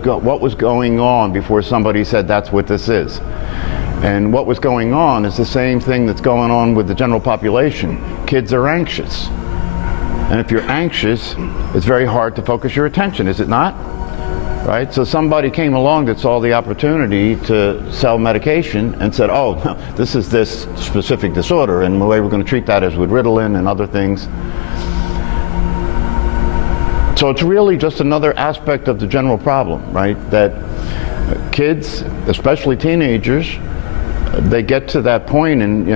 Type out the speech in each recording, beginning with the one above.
what was going on before somebody said that's what this is. And what was going on is the same thing that's going on with the general population. Kids are anxious. And if you're anxious, it's very hard to focus your attention, is it not? Right? So somebody came along that saw the opportunity to sell medication and said, oh, this is this specific disorder, and the way we're going to treat that is with Ritalin and other things. So it's really just another aspect of the general problem, right? That kids, especially teenagers, they get to that point, and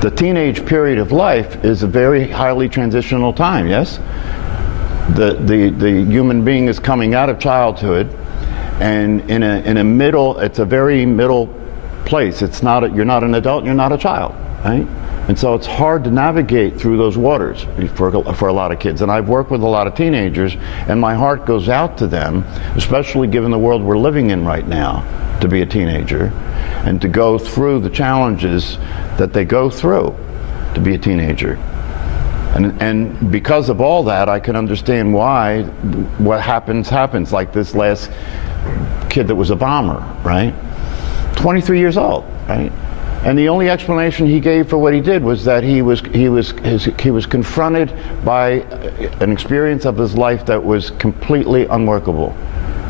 the teenage period of life is a very highly transitional time, yes? The human being is coming out of childhood, and in a middle, it's a very middle place. It's not, you're not an adult, you're not a child, right? And so it's hard to navigate through those waters for a lot of kids. And I've worked with a lot of teenagers, and my heart goes out to them, especially given the world we're living in right now, to be a teenager and to go through the challenges that they go through to be a teenager. And because of all that, I can understand why what happens, like this last kid that was a bomber, right? 23 years old, right? And the only explanation he gave for what he did was that he was confronted by an experience of his life that was completely unworkable.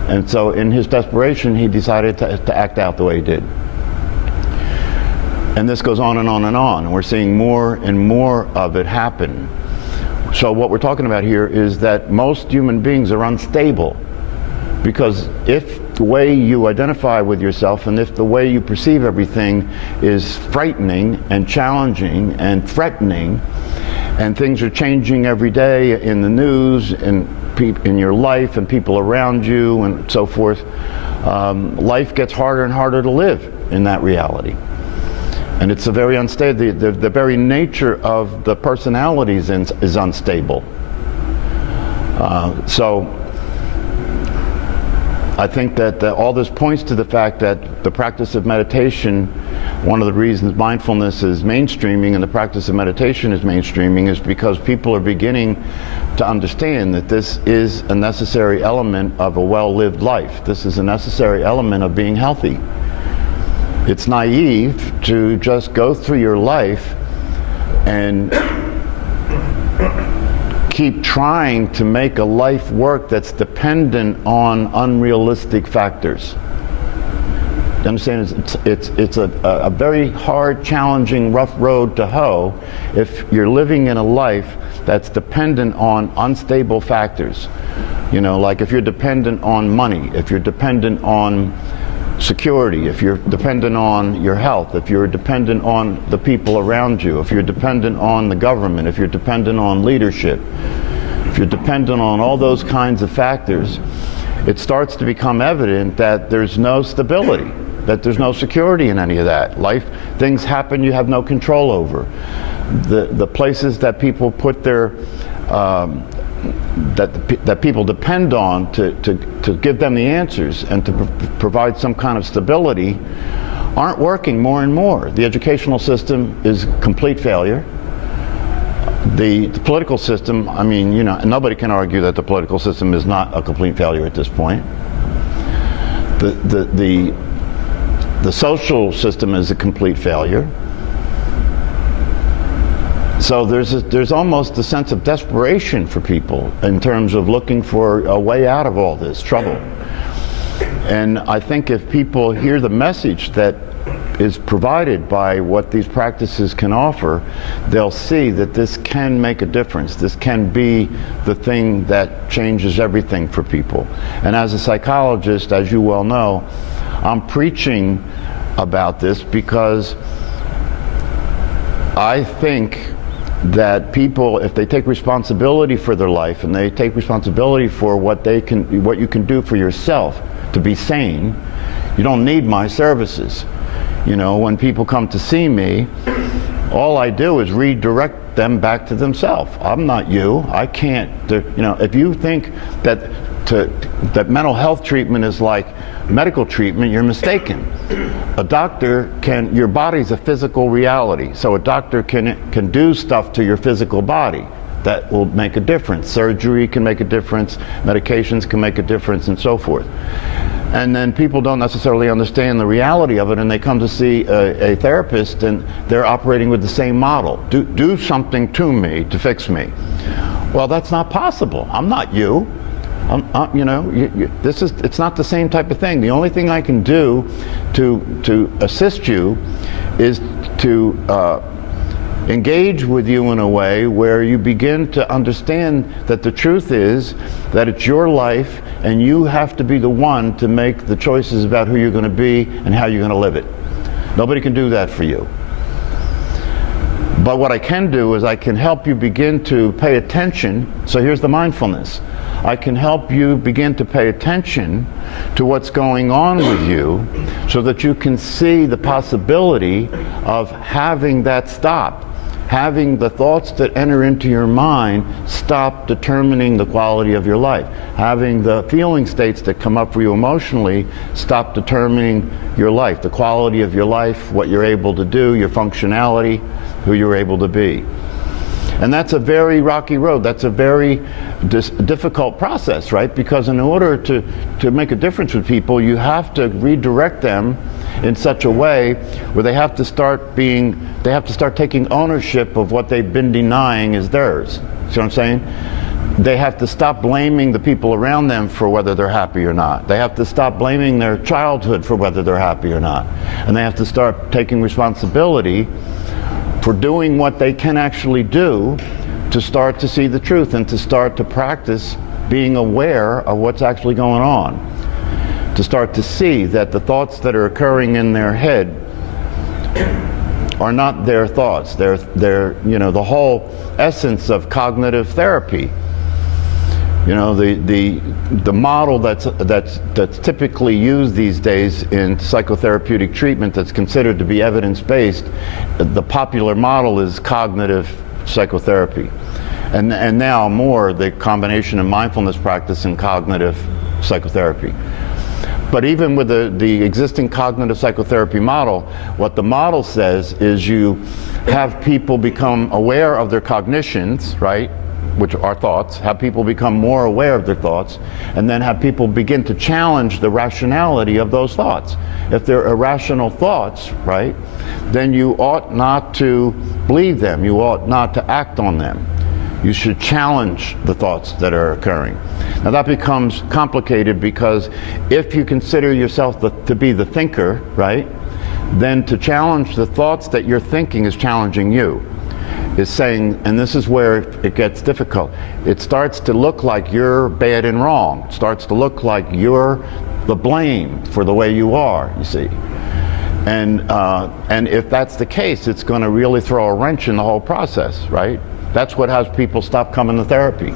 And so in his desperation, he decided to act out the way he did. And this goes on and on and on, and we're seeing more and more of it happen. So what we're talking about here is that most human beings are unstable, because if the way you identify with yourself and if the way you perceive everything is frightening and challenging and threatening, and things are changing every day in the news and in your life and people around you and so forth, life gets harder and harder to live in that reality. And it's a very unstable, the very nature of the personalities is unstable. So I think that all this points to the fact that the practice of meditation, one of the reasons mindfulness is mainstreaming and the practice of meditation is mainstreaming, is because people are beginning to understand that this is a necessary element of a well-lived life. This is a necessary element of being healthy. It's naive to just go through your life and keep trying to make a life work that's dependent on unrealistic factors. You understand? It's a very hard, challenging, rough road to hoe if you're living in a life that's dependent on unstable factors. You know, like if you're dependent on money, if you're dependent on security, if you're dependent on your health, if you're dependent on the people around you, if you're dependent on the government, if you're dependent on leadership, if you're dependent on all those kinds of factors, it starts to become evident that there's no stability, that there's no security in any of that. Life, things happen you have no control over. The places that people put their that people depend on to give them the answers and to provide some kind of stability aren't working more and more. The educational system is a complete failure. The political system, I mean, you know, nobody can argue that the political system is not a complete failure at this point. The social system is a complete failure. So there's almost a sense of desperation for people in terms of looking for a way out of all this trouble. And I think if people hear the message that is provided by what these practices can offer, they'll see that this can make a difference. This can be the thing that changes everything for people. And as a psychologist, as you well know, I'm preaching about this because I think that people, if they take responsibility for their life and they take responsibility for what you can do for yourself to be sane, you don't need my services. You know, when people come to see me, all I do is redirect them back to themselves. I'm not you. I can't. You know, if you think that that mental health treatment is like medical treatment, you're mistaken. A doctor can, your body's a physical reality, so a doctor can do stuff to your physical body. that will make a difference. Surgery can make a difference, medications can make a difference, and so forth. And then people don't necessarily understand the reality of it, and they come to see a therapist, and they're operating with the same model. Do something to me to fix me. Well, that's not possible. I'm not you. It's not the same type of thing. The only thing I can do to assist you is to engage with you in a way where you begin to understand that the truth is that it's your life, and you have to be the one to make the choices about who you're going to be and how you're going to live it. Nobody can do that for you. But what I can do is I can help you begin to pay attention. So here's the mindfulness. I can help you begin to pay attention to what's going on with you so that you can see the possibility of having that stop. Having the thoughts that enter into your mind stop determining the quality of your life. Having the feeling states that come up for you emotionally stop determining your life, the quality of your life, what you're able to do, your functionality, who you're able to be. And that's a very rocky road. That's a very difficult process, right? Because in order to make a difference with people, you have to redirect them in such a way where they have to start taking ownership of what they've been denying is theirs. See what I'm saying? They have to stop blaming the people around them for whether they're happy or not. They have to stop blaming their childhood for whether they're happy or not. And they have to start taking responsibility for doing what they can actually do to start to see the truth and to start to practice being aware of what's actually going on. To start to see that the thoughts that are occurring in their head are not their thoughts. They're the whole essence of cognitive therapy. The model that's typically used these days in psychotherapeutic treatment that's considered to be evidence-based, the popular model is cognitive psychotherapy. And now more the combination of mindfulness practice and cognitive psychotherapy. But even with the existing cognitive psychotherapy model, what the model says is you have people become aware of their cognitions, right, which are thoughts, have people become more aware of their thoughts, and then have people begin to challenge the rationality of those thoughts. If they're irrational thoughts, right, then you ought not to believe them, you ought not to act on them. You should challenge the thoughts that are occurring. Now that becomes complicated because if you consider yourself to be the thinker, right, then to challenge the thoughts that you're thinking is challenging you. Is saying, and this is where it gets difficult, it starts to look like you're bad and wrong. It starts to look like you're the blame for the way you are, you see. And if that's the case, it's going to really throw a wrench in the whole process, right? That's what has people stop coming to therapy,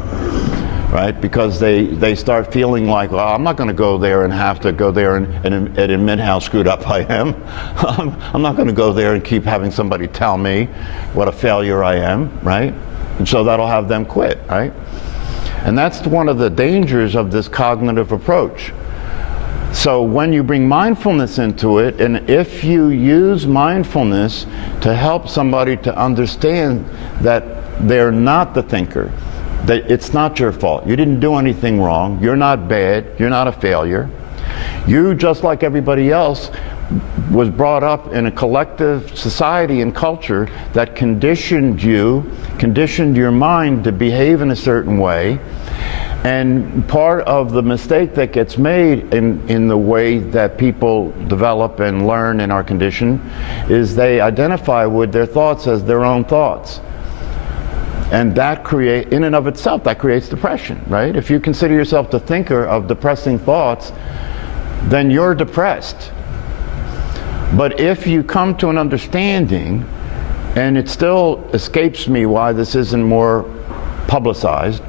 right? Because they start feeling like, well, I'm not going to go there and have to go there and admit how screwed up I am. I'm not going to go there and keep having somebody tell me what a failure I am, right? And so that'll have them quit, right? And that's one of the dangers of this cognitive approach. So when you bring mindfulness into it, and if you use mindfulness to help somebody to understand that they're not the thinker, that it's not your fault, you didn't do anything wrong, you're not bad, you're not a failure, you, just like everybody else, was brought up in a collective society and culture that conditioned your mind to behave in a certain way. And part of the mistake that gets made in the way that people develop and learn in our condition is they identify with their thoughts as their own thoughts. And that in and of itself, that creates depression, right? If you consider yourself the thinker of depressing thoughts, then you're depressed. But if you come to an understanding, and it still escapes me why this isn't more publicized,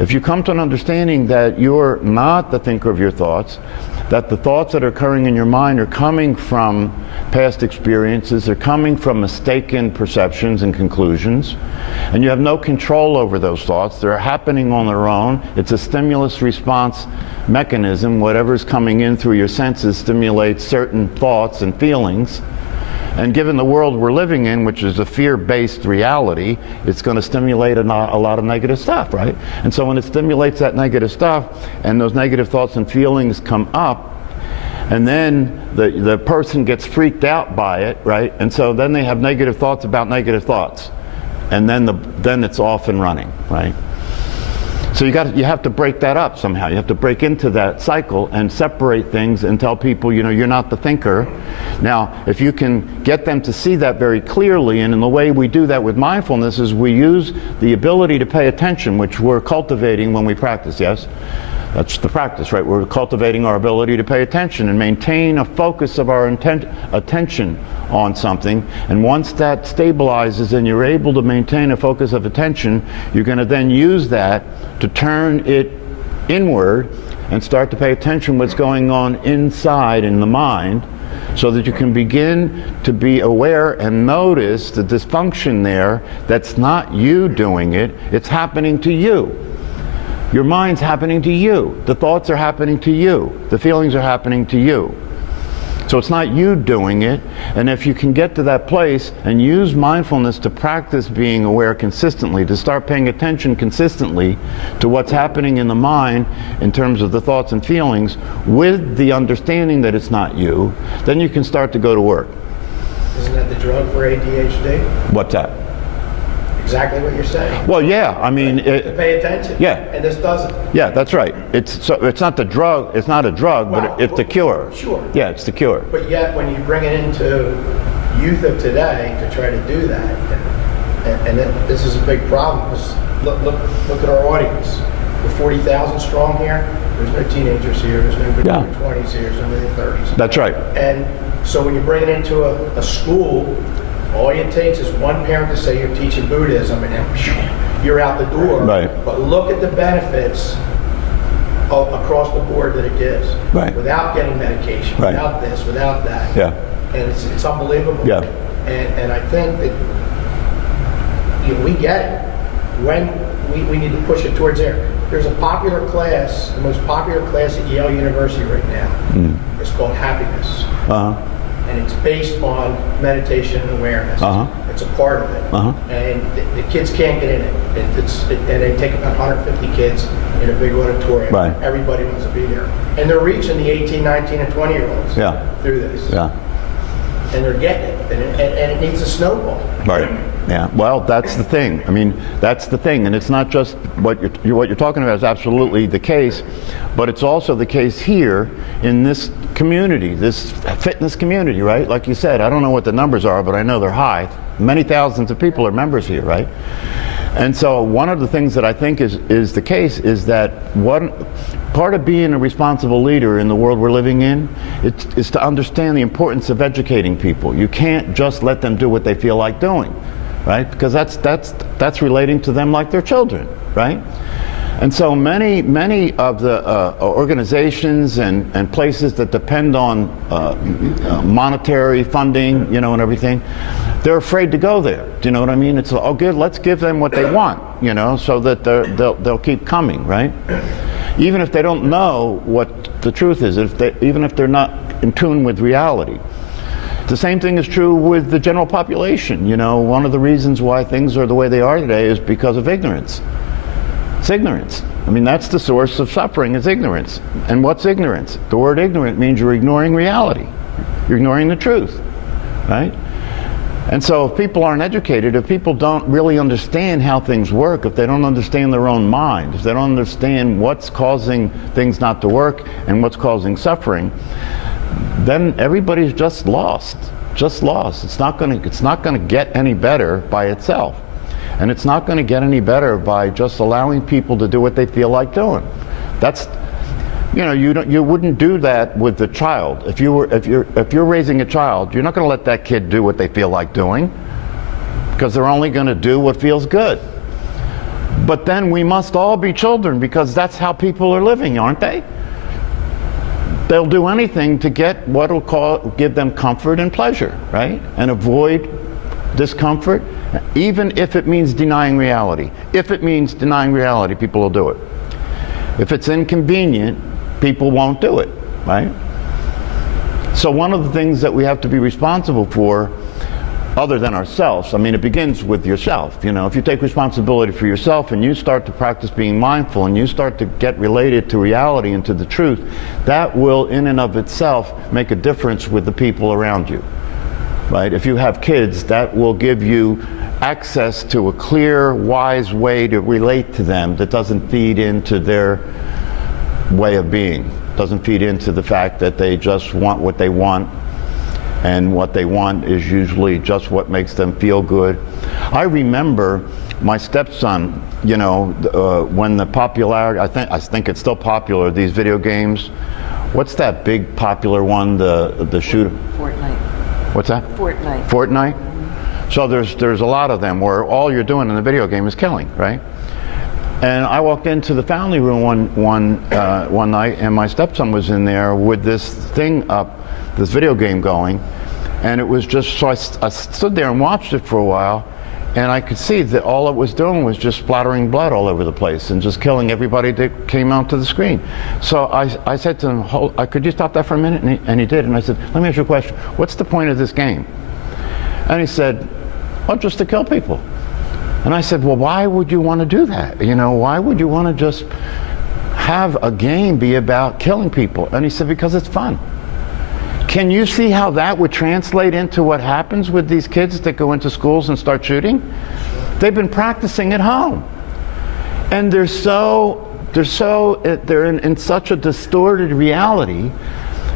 if you come to an understanding that you're not the thinker of your thoughts, that the thoughts that are occurring in your mind are coming from past experiences, they're coming from mistaken perceptions and conclusions, and you have no control over those thoughts, they're happening on their own, it's a stimulus response mechanism, whatever's coming in through your senses stimulates certain thoughts and feelings, And given the world we're living in, which is a fear-based reality, it's going to stimulate a lot of negative stuff, right? And so when it stimulates that negative stuff, and those negative thoughts and feelings come up, and then the person gets freaked out by it, right? And so then they have negative thoughts about negative thoughts, and then it's off and running, right? So you have to break that up somehow. You have to break into that cycle and separate things and tell people, you're not the thinker. Now, if you can get them to see that very clearly, and in the way we do that with mindfulness is we use the ability to pay attention, which we're cultivating when we practice, yes? That's the practice, right? We're cultivating our ability to pay attention and maintain a focus of our attention on something. And once that stabilizes and you're able to maintain a focus of attention, you're going to then use that to turn it inward and start to pay attention what's going on inside in the mind, so that you can begin to be aware and notice the dysfunction there that's not you doing it, it's happening to you. Your mind's happening to you. The thoughts are happening to you. The feelings are happening to you. So it's not you doing it. And if you can get to that place and use mindfulness to practice being aware consistently, to start paying attention consistently to what's happening in the mind in terms of the thoughts and feelings, with the understanding that it's not you, then you can start to go to work. Isn't that the drug for ADHD? What's that? Exactly what you're saying. Well, yeah, I mean, to pay attention. Yeah. And this doesn't. Yeah, that's right. It's not the drug. It's not a drug, Well, but it's the cure. Sure. Yeah, it's the cure. But yet, when you bring it into youth of today to try to do that, and this is a big problem. Because look at our audience. We're 40,000 strong here. There's no teenagers here. There's nobody in their 20s here. There's nobody in their 30s. That's right. And so when you bring it into a school, all it takes is one parent to say you're teaching Buddhism, and then you're out the door. Right. But look at the benefits across the board that it gives. Right. Without getting medication, Right. without this, without that. Yeah. And it's unbelievable. Yeah. And I think that we get it. When we need to push it towards there. There's a popular class, the most popular class at Yale University right now. It's called Happiness. Uh-huh. And it's based on meditation and awareness. Uh-huh. It's a part of it. Uh-huh. And the kids can't get in it. And they take about 150 kids in a big auditorium. Right. Everybody wants to be there. And they're reaching the 18, 19, and 20-year-olds through this. Yeah. And they're getting it. And it needs a snowball. Right. Yeah. Well, that's the thing. I mean, that's the thing, and it's not just what you're talking about is absolutely the case, but it's also the case here in this community, this fitness community, right? Like you said, I don't know what the numbers are, but I know they're high. Many thousands of people are members here, right? And so one of the things that I think is the case is that part of being a responsible leader in the world we're living in is to understand the importance of educating people. You can't just let them do what they feel like doing, right? Because that's relating to them like they're children, right? And so many of the organizations and places that depend on monetary funding, and everything, they're afraid to go there. Do you know what I mean? It's good. Let's give them what they want, so that they'll keep coming, right? Even if they don't know what the truth is, even if they're not in tune with reality. The same thing is true with the general population. One of the reasons why things are the way they are today is because of ignorance. It's ignorance. I mean, that's the source of suffering, is ignorance. And what's ignorance? The word ignorant means you're ignoring reality. You're ignoring the truth, right? And so if people aren't educated, if people don't really understand how things work, if they don't understand their own mind, if they don't understand what's causing things not to work and what's causing suffering, then everybody's just lost. Just lost. It's not going to get any better by itself. And it's not going to get any better by just allowing people to do what they feel like doing. That's, you wouldn't do that with the child. If you're raising a child, you're not going to let that kid do what they feel like doing, because they're only going to do what feels good. But then we must all be children, because that's how people are living, aren't they? They'll do anything to get what will give them comfort and pleasure, right? And avoid discomfort, even if it means denying reality. If it means denying reality, people will do it. If it's inconvenient, people won't do it, right? So one of the things that we have to be responsible for other than ourselves. I mean, it begins with yourself. You know, if you take responsibility for yourself and you start to practice being mindful and you start to get related to reality and to the truth, that will in and of itself make a difference with the people around you, right? If you have kids, that will give you access to a clear, wise way to relate to them that doesn't feed into their way of being, doesn't feed into the fact that they just want what they want, and what they want is usually just what makes them feel good. I remember my stepson, you know, when the popularity, I think it's still popular, these video games. What's that big popular one, the shooter? Fortnite. What's that? Fortnite. Fortnite? So there's a lot of them where all you're doing in the video game is killing, right? And I walked into the family room one night, and my stepson was in there with this thing up, this video game going, and it was just, so I stood there and watched it for a while, and I could see that all it was doing was just splattering blood all over the place and just killing everybody that came onto the screen. So I said to him, could you stop that for a minute? And he did, and I said, let me ask you a question. What's the point of this game? And he said, oh, just to kill people. And I said, well, why would you want to do that? You know, why would you want to just have a game be about killing people? And he said, because it's fun. Can you see how that would translate into what happens with these kids that go into schools and start shooting? They've been practicing at home. And they're in such a distorted reality,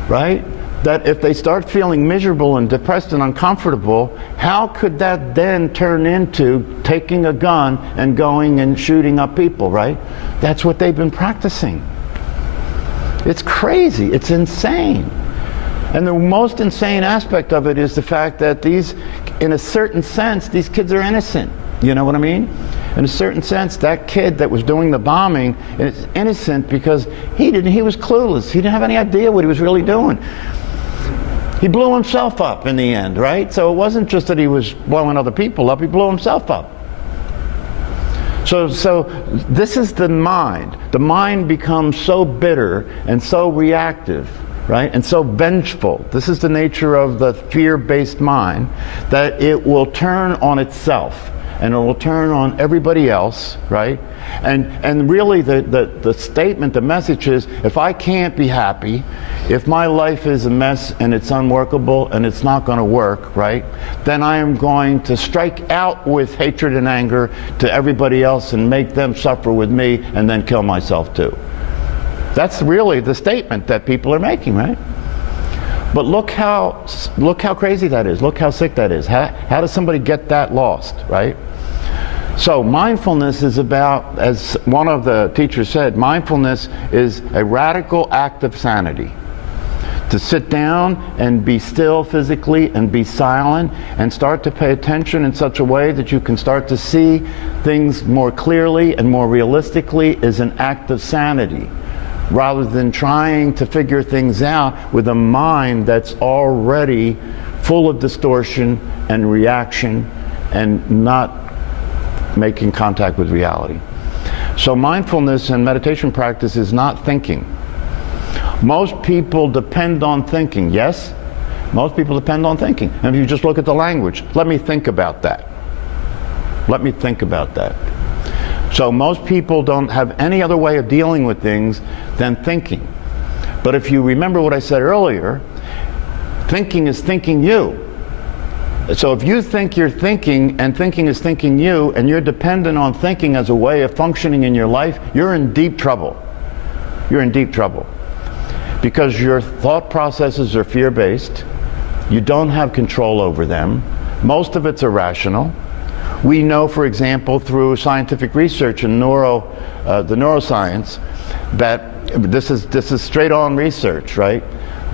right? That if they start feeling miserable and depressed and uncomfortable, how could that then turn into taking a gun and going and shooting up people, right? That's what they've been practicing. It's crazy, it's insane. And the most insane aspect of it is the fact that these, in a certain sense, these kids are innocent. You know what I mean? In a certain sense, that kid that was doing the bombing is innocent because he was clueless. He didn't have any idea what he was really doing. He blew himself up in the end, right? So it wasn't just that he was blowing other people up, he blew himself up. So this is the mind. The mind becomes so bitter and so reactive, right? And so vengeful. This is the nature of the fear-based mind, that it will turn on itself and it will turn on everybody else, right? And really the statement, the message is, if I can't be happy, if my life is a mess and it's unworkable and it's not going to work, right, then I am going to strike out with hatred and anger to everybody else and make them suffer with me and then kill myself too. That's really the statement that people are making, right? But look how crazy that is. Look how sick that is. How does somebody get that lost, right? So mindfulness is about, as one of the teachers said, mindfulness is a radical act of sanity. To sit down and be still physically and be silent and start to pay attention in such a way that you can start to see things more clearly and more realistically is an act of sanity, rather than trying to figure things out with a mind that's already full of distortion and reaction and not making contact with reality. So mindfulness and meditation practice is not thinking. Most people depend on thinking, yes? Most people depend on thinking. And if you just look at the language, let me think about that. Let me think about that. So most people don't have any other way of dealing with things than thinking. But if you remember what I said earlier, thinking is thinking you. So if you think you're thinking and thinking is thinking you, and you're dependent on thinking as a way of functioning in your life, you're in deep trouble. You're in deep trouble. Because your thought processes are fear-based. You don't have control over them. Most of it's irrational. We know, for example, through scientific research in the neuroscience, that this is straight-on research, right?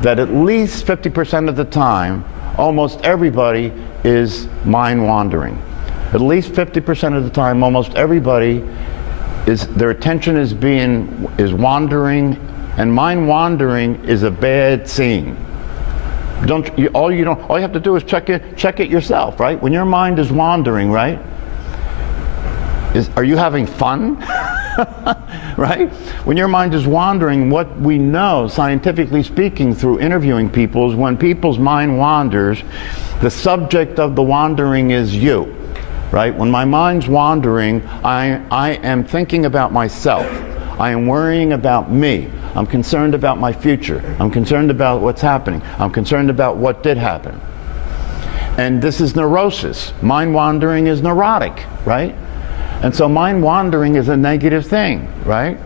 That at least 50% of the time, almost everybody is mind wandering. At least 50% of the time, almost everybody their attention is wandering, and mind wandering is a bad scene. All you have to do is check it yourself, right? When your mind is wandering, right? Are you having fun? Right? When your mind is wandering, what we know, scientifically speaking, through interviewing people, is when people's mind wanders, The subject of the wandering is you, right? When my mind's wandering, I am thinking about myself. I am worrying about me. I'm concerned about my future. I'm concerned about what's happening. I'm concerned about what did happen. And this is neurosis. Mind wandering is neurotic, right? And so mind wandering is a negative thing, right?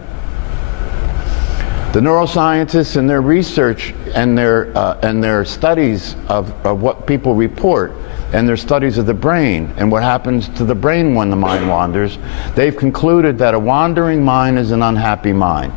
The neuroscientists in their research and their studies of what people report and their studies of the brain and what happens to the brain when the mind wanders, they've concluded that a wandering mind is an unhappy mind.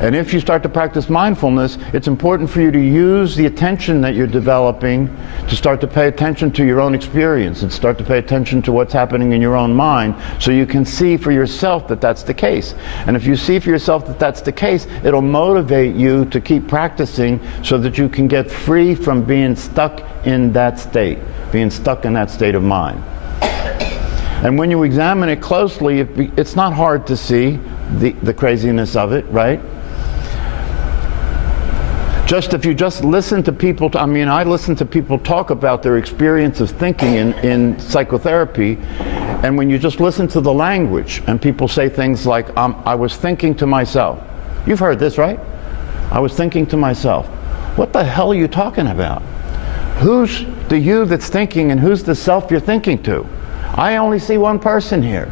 And if you start to practice mindfulness, it's important for you to use the attention that you're developing to start to pay attention to your own experience and start to pay attention to what's happening in your own mind so you can see for yourself that that's the case. And if you see for yourself that that's the case, it'll motivate you to keep practicing so that you can get free from being stuck in that state, being stuck in that state of mind. And when you examine it closely, it's not hard to see the craziness of it, right? If you just listen to people, I listen to people talk about their experience of thinking in psychotherapy, and when you just listen to the language, and people say things like, I was thinking to myself. You've heard this, right? I was thinking to myself. What the hell are you talking about? Who's the you that's thinking, and who's the self you're thinking to? I only see one person here.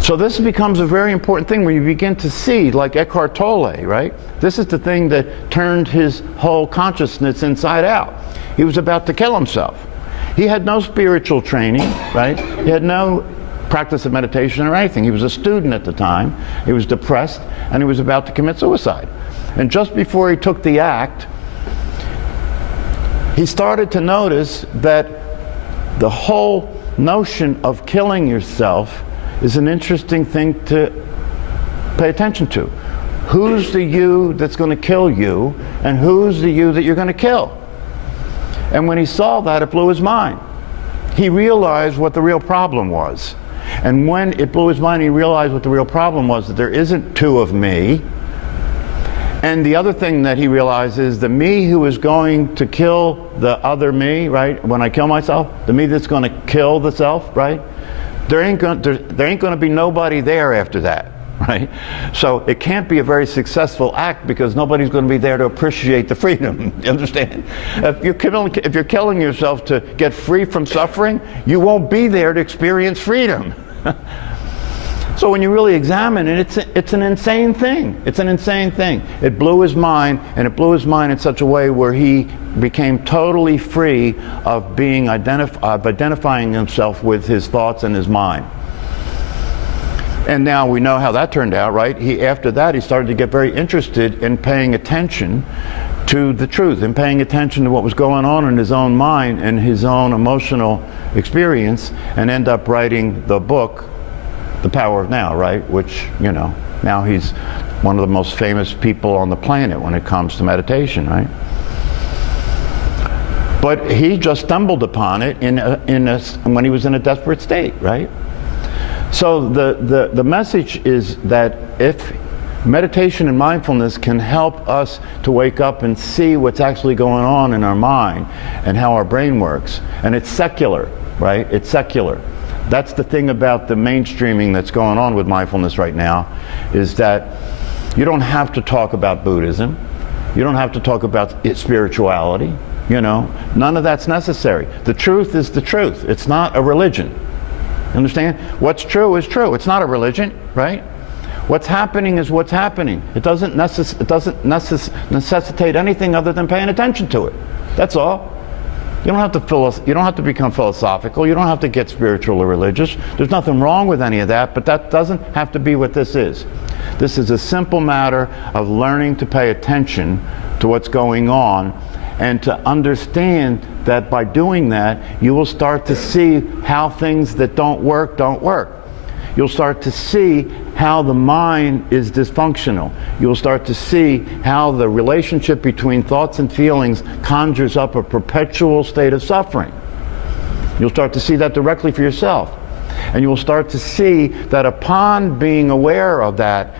So this becomes a very important thing when you begin to see, like Eckhart Tolle, right? This is the thing that turned his whole consciousness inside out. He was about to kill himself. He had no spiritual training, right? He had no practice of meditation or anything. He was a student at the time. He was depressed, and he was about to commit suicide. And just before he took the act, he started to notice that the whole notion of killing yourself is an interesting thing to pay attention to. Who's the you that's going to kill you, and who's the you that you're going to kill? And when he saw that, it blew his mind. He realized what the real problem was. And when it blew his mind, he realized what the real problem was, that there isn't two of me. And the other thing that he realized is the me who is going to kill the other me, right? When I kill myself, the me that's going to kill the self, right? There ain't going to be nobody there after that, right? So it can't be a very successful act because nobody's going to be there to appreciate the freedom. You understand? If you're killing yourself to get free from suffering, you won't be there to experience freedom. So when you really examine it, it's an insane thing. It's an insane thing. It blew his mind, and it blew his mind in such a way where he became totally free of being identifying himself with his thoughts and his mind. And now we know how that turned out, right? After that, he started to get very interested in paying attention to the truth and paying attention to what was going on in his own mind and his own emotional experience, and end up writing the book, The Power of Now, right? Which, now he's one of the most famous people on the planet when it comes to meditation, right? But he just stumbled upon it when he was in a desperate state, right? So the message is that if meditation and mindfulness can help us to wake up and see what's actually going on in our mind and how our brain works, and it's secular, right? It's secular. That's the thing about the mainstreaming that's going on with mindfulness right now, is that you don't have to talk about Buddhism. You don't have to talk about spirituality. None of that's necessary. The truth is the truth. It's not a religion. Understand? What's true is true. It's not a religion, right? What's happening is what's happening. It doesn't necessitate anything other than paying attention to it. That's all. You don't have to become philosophical. You don't have to get spiritual or religious. There's nothing wrong with any of that, but that doesn't have to be what this is. This is a simple matter of learning to pay attention to what's going on, and to understand that by doing that, you will start to see how things that don't work. You'll start to see how the mind is dysfunctional. You'll start to see how the relationship between thoughts and feelings conjures up a perpetual state of suffering. You'll start to see that directly for yourself. And you will start to see that upon being aware of that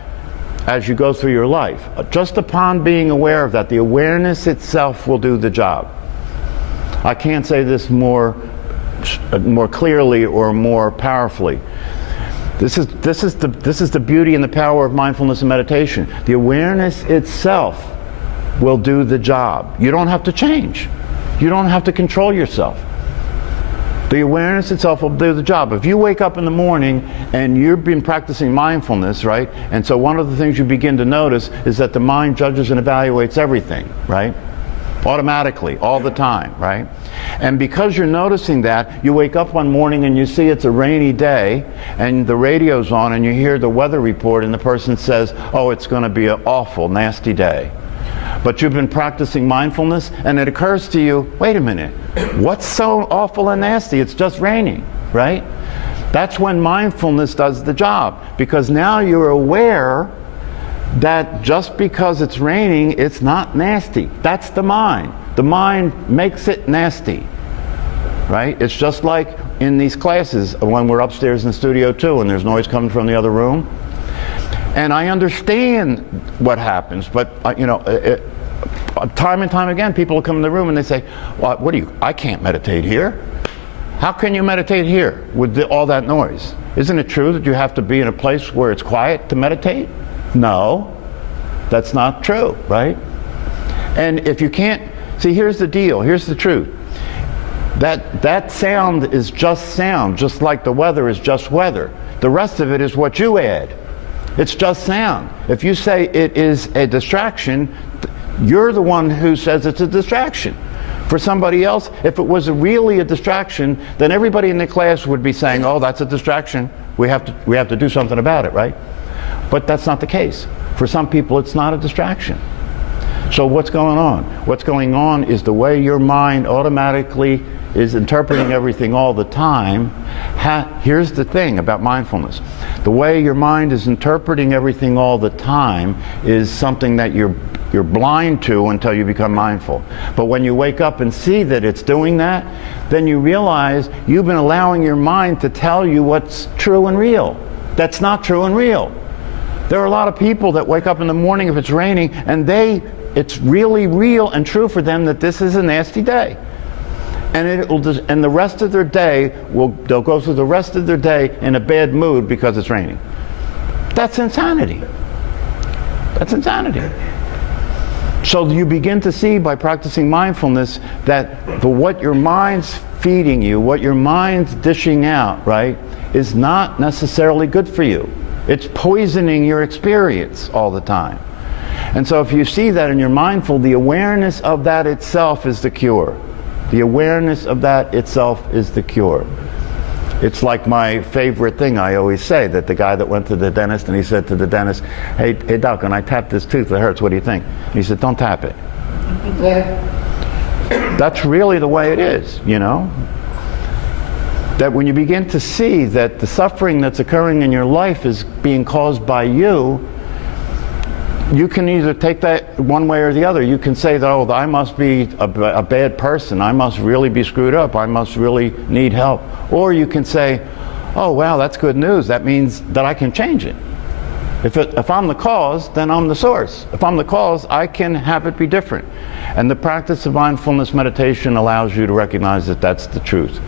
as you go through your life, just upon being aware of that, the awareness itself will do the job. I can't say this more clearly or more powerfully. This is the beauty and the power of mindfulness and meditation. The awareness itself will do the job. You don't have to change. You don't have to control yourself. The awareness itself will do the job. If you wake up in the morning and you've been practicing mindfulness, right? And so one of the things you begin to notice is that the mind judges and evaluates everything, right? Automatically, all the time, right? And because you're noticing that, you wake up one morning and you see it's a rainy day and the radio's on and you hear the weather report and the person says, oh, it's going to be an awful, nasty day. But you've been practicing mindfulness and it occurs to you, wait a minute, what's so awful and nasty? It's just raining, right? That's when mindfulness does the job, because now you're aware that just because it's raining, it's not nasty. That's the mind. The mind makes it nasty, right? It's just like in these classes when we're upstairs in Studio 2 and there's noise coming from the other room. And I understand what happens, but time and time again, people will come in the room and they say, well, I can't meditate here. How can you meditate here with all that noise? Isn't it true that you have to be in a place where it's quiet to meditate? No, that's not true, right? And if you can't, see, here's the deal, here's the truth. That sound is just sound, just like the weather is just weather. The rest of it is what you add. It's just sound. If you say it is a distraction, you're the one who says it's a distraction. For somebody else, if it was really a distraction, then everybody in the class would be saying, oh, that's a distraction. We have to do something about it, right? But that's not the case. For some people, it's not a distraction. So what's going on? What's going on is the way your mind automatically is interpreting everything all the time. Here's the thing about mindfulness. The way your mind is interpreting everything all the time is something that you're blind to until you become mindful. But when you wake up and see that it's doing that, then you realize you've been allowing your mind to tell you what's true and real. That's not true and real. There are a lot of people that wake up in the morning if it's raining and it's really real and true for them that this is a nasty day. And the rest of their day, they'll go through the rest of their day in a bad mood because it's raining. That's insanity. That's insanity. So you begin to see by practicing mindfulness that what your mind's feeding you, what your mind's dishing out, right, is not necessarily good for you. It's poisoning your experience all the time. And so if you see that and you're mindful, the awareness of that itself is the cure. The awareness of that itself is the cure. It's like my favorite thing I always say, that the guy that went to the dentist and he said to the dentist, hey doc, when I tap this tooth, it hurts, what do you think? And he said, don't tap it. Yeah. That's really the way it is, you know? That when you begin to see that the suffering that's occurring in your life is being caused by you, you can either take that one way or the other. You can say that, oh, I must be a bad person. I must really be screwed up. I must really need help. Or you can say, oh, wow, that's good news. That means that I can change it. If I'm the cause, then I'm the source. If I'm the cause, I can have it be different. And the practice of mindfulness meditation allows you to recognize that that's the truth.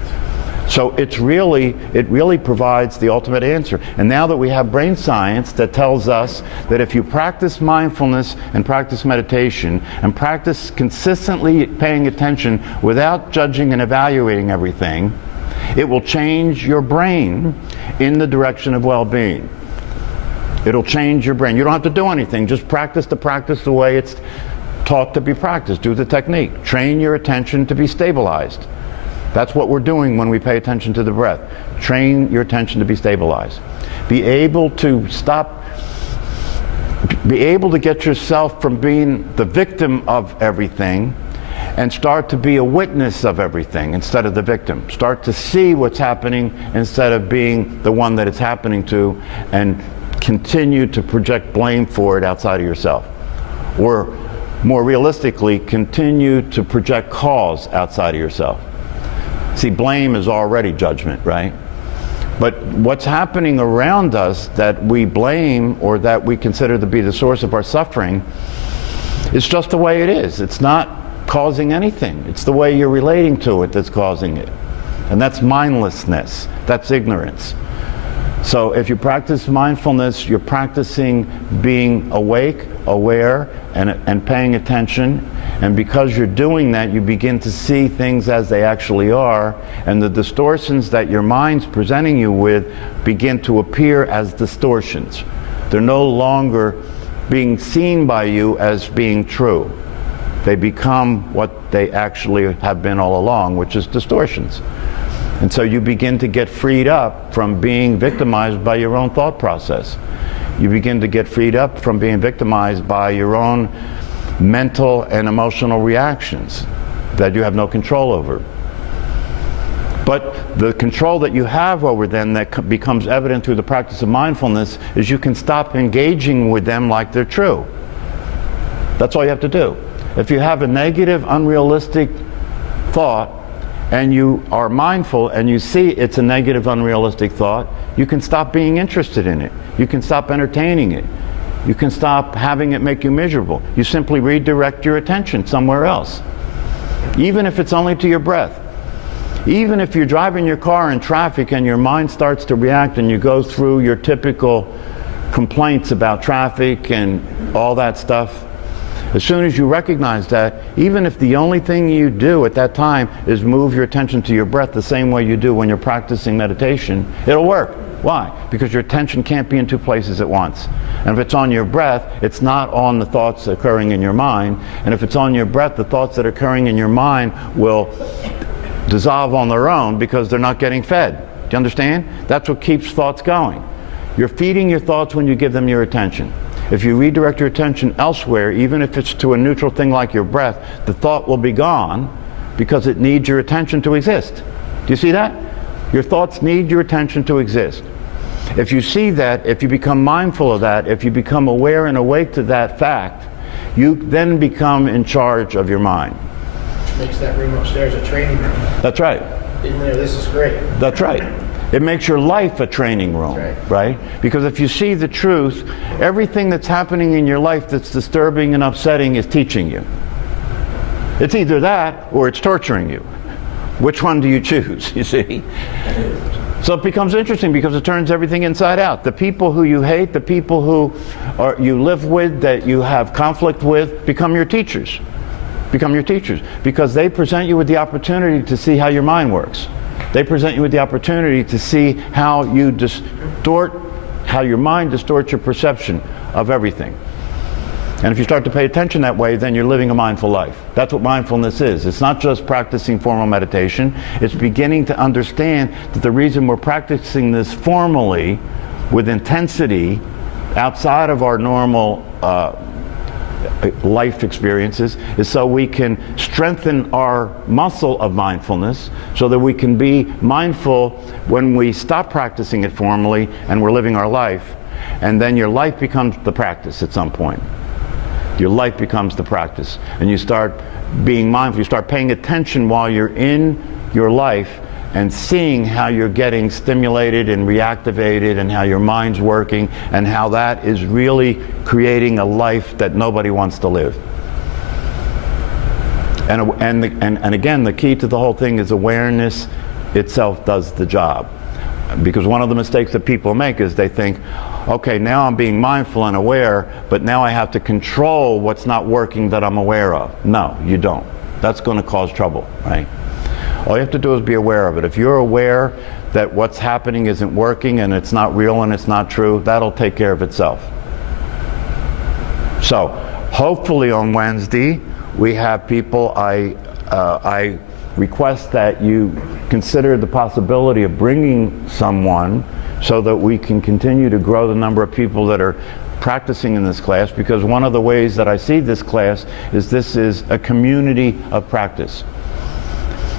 So it really provides the ultimate answer. And now that we have brain science that tells us that if you practice mindfulness and practice meditation and practice consistently paying attention without judging and evaluating everything, it will change your brain in the direction of well-being. It'll change your brain. You don't have to do anything. Just practice the way it's taught to be practiced. Do the technique. Train your attention to be stabilized. That's what we're doing when we pay attention to the breath. Train your attention to be stabilized. Be able to get yourself from being the victim of everything and start to be a witness of everything instead of the victim. Start to see what's happening instead of being the one that it's happening to, and continue to project blame for it outside of yourself. Or more realistically, continue to project cause outside of yourself. See, blame is already judgment, right? But what's happening around us that we blame or that we consider to be the source of our suffering is just the way it is. It's not causing anything. It's the way you're relating to it that's causing it. And that's mindlessness. That's ignorance. So if you practice mindfulness, you're practicing being awake, aware, and paying attention. And because you're doing that, you begin to see things as they actually are, and the distortions that your mind's presenting you with begin to appear as distortions. They're no longer being seen by you as being true. They become what they actually have been all along, which is distortions. And so you begin to get freed up from being victimized by your own thought process. You begin to get freed up from being victimized by your own mental and emotional reactions that you have no control over. But the control that you have over them that becomes evident through the practice of mindfulness is you can stop engaging with them like they're true. That's all you have to do. If you have a negative, unrealistic thought, and you are mindful and you see it's a negative, unrealistic thought, you can stop being interested in it. You can stop entertaining it. You can stop having it make you miserable. You simply redirect your attention somewhere else. Even if it's only to your breath. Even if you're driving your car in traffic and your mind starts to react and you go through your typical complaints about traffic and all that stuff, as soon as you recognize that, even if the only thing you do at that time is move your attention to your breath the same way you do when you're practicing meditation, it'll work. Why? Because your attention can't be in two places at once. And if it's on your breath, it's not on the thoughts occurring in your mind. And if it's on your breath, the thoughts that are occurring in your mind will dissolve on their own because they're not getting fed. Do you understand? That's what keeps thoughts going. You're feeding your thoughts when you give them your attention. If you redirect your attention elsewhere, even if it's to a neutral thing like your breath, the thought will be gone because it needs your attention to exist. Do you see that? Your thoughts need your attention to exist. If you see that, if you become mindful of that, if you become aware and awake to that fact, you then become in charge of your mind. Makes that room upstairs a training room. That's right. Isn't there? This is great. That's right. It makes your life a training room, right? Because if you see the truth, everything that's happening in your life that's disturbing and upsetting is teaching you. It's either that or it's torturing you. Which one do you choose, you see? So it becomes interesting because it turns everything inside out. The people who you hate, the people who you live with, that you have conflict with, become your teachers. Become your teachers. Because they present you with the opportunity to see how your mind works. They present you with the opportunity to see how you how your mind distorts your perception of everything. And if you start to pay attention that way, then you're living a mindful life. That's what mindfulness is. It's not just practicing formal meditation. It's beginning to understand that the reason we're practicing this formally, with intensity, outside of our normal life experiences, is so we can strengthen our muscle of mindfulness so that we can be mindful when we stop practicing it formally and we're living our life. And then your life becomes the practice at some point. Your life becomes the practice. And you start being mindful. You start paying attention while you're in your life and seeing how you're getting stimulated and reactivated and how your mind's working and how that is really creating a life that nobody wants to live. And again, the key to the whole thing is awareness itself does the job. Because one of the mistakes that people make is they think, okay, now I'm being mindful and aware, but now I have to control what's not working that I'm aware of. No, you don't. That's going to cause trouble, right? All you have to do is be aware of it. If you're aware that what's happening isn't working and it's not real and it's not true, that'll take care of itself. So, hopefully on Wednesday, we have people. I request that you consider the possibility of bringing someone so that we can continue to grow the number of people that are practicing in this class, because one of the ways that I see this class is this is a community of practice.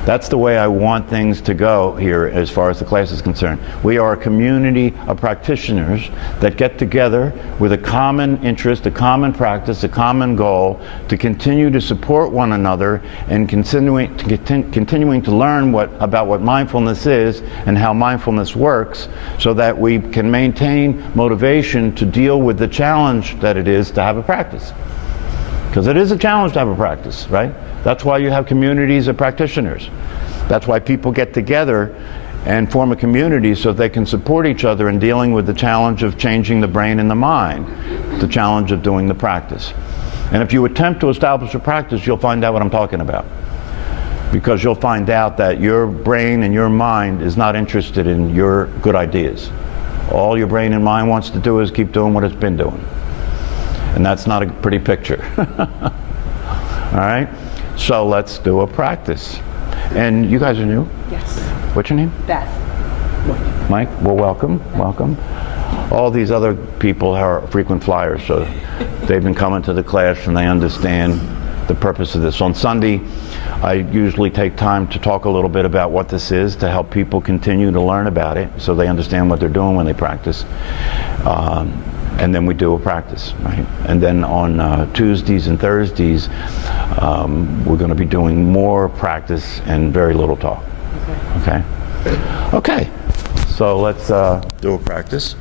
That's the way I want things to go here as far as the class is concerned. We are a community of practitioners that get together with a common interest, a common practice, a common goal to continue to support one another and continuing to learn about what mindfulness is and how mindfulness works, so that we can maintain motivation to deal with the challenge that it is to have a practice. Because it is a challenge to have a practice, right? That's why you have communities of practitioners. That's why people get together and form a community so they can support each other in dealing with the challenge of changing the brain and the mind, the challenge of doing the practice. And if you attempt to establish a practice, you'll find out what I'm talking about. Because you'll find out that your brain and your mind is not interested in your good ideas. All your brain and mind wants to do is keep doing what it's been doing. And that's not a pretty picture. All right? So let's do a practice. And you guys are new? Yes. What's your name? Beth. Mike? Well, welcome. Welcome. All these other people are frequent flyers, so they've been coming to the class and they understand the purpose of this. On Sunday, I usually take time to talk a little bit about what this is to help people continue to learn about it so they understand what they're doing when they practice. And then we do a practice, right? And then on Tuesdays and Thursdays, we're going to be doing more practice and very little talk. Okay? Okay. So let's do a practice.